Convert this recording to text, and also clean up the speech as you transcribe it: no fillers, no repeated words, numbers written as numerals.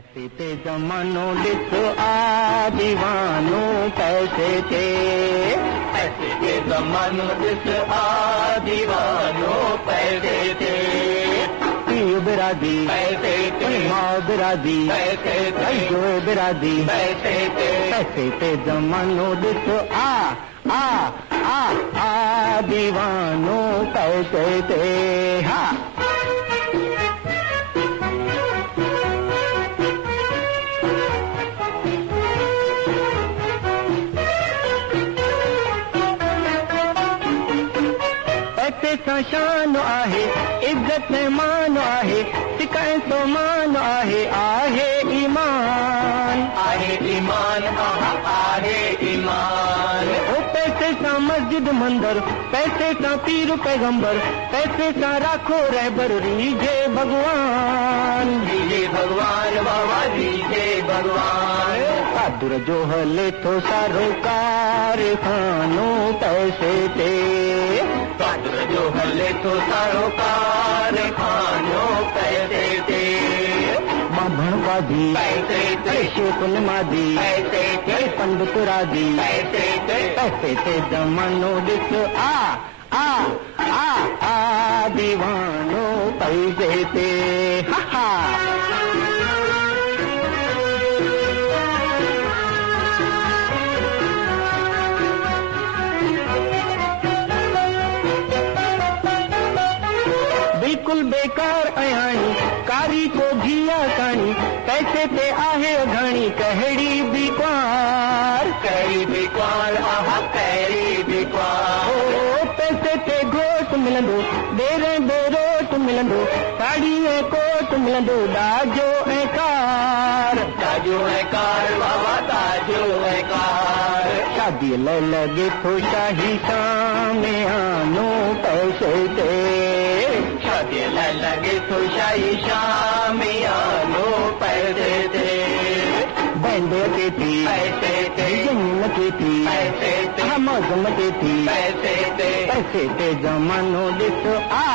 पैसे ते जमानो ॾिस आ दीवानो पैसे ते, पैसे ते जमानो ॾिस आ दीवानो पैसे ते, पीउ बिरादी पैसे ते, मां बिरादी पैसे ते, जो बिरादी पैसे ते, पैसे ते जमानो ॾिस आ दीवानो पैसे ते। हा पैसे सां शान आहे, इज्जत मान आहे, सिकाए तो मान आहे, आहे ईमान, आहे ईमान, आहे ईमान। ओ पैसे सां मस्जिद मंदिर, पैसे सां पीर पैगंबर, पैसे सां राखो रहबर, रीझे भगवान, रीझे भगवान, बाबा रीझे भगवान। बहादुर जो हले तो सारो कारखानो पैसे ते, बहादुर जो हले तो सारो कारखानो पैसे ते, बाभणवादी पैसे ते, शेख नमादी पैसे ते, पंडित रादी पैसे ते, पैसे ते जमानो ॾिस आ दीवानो पैसे ते। हा हा बिल्कुल बेकार अयानी, कारी को घिया कानी, पैसे ते आहे घणी कहिड़ी बिकार, कहिड़ी बिकार, आहा कहिड़ी बिकार। ओ पैसे ते घोट मिलंदो, ॾेरे बेरोट मिलंदो, साड़ी ऐं कोट मिलंदो, ॾाजो ऐं कार, ॾाजो ऐं कार, बाबा ॾाजो ऐं कार। शादीअ लाइ लॻे थो शाही शामियानो पैसे ते, शादीअ लाइ लॻे थो शाही शामियानो पैसे ते, बैंड अचे थी पैसे ते, जमीन अचे थी पैसे ते, मौसम अचे थी पैसे ते, पैसे ते जमानो ॾिस आ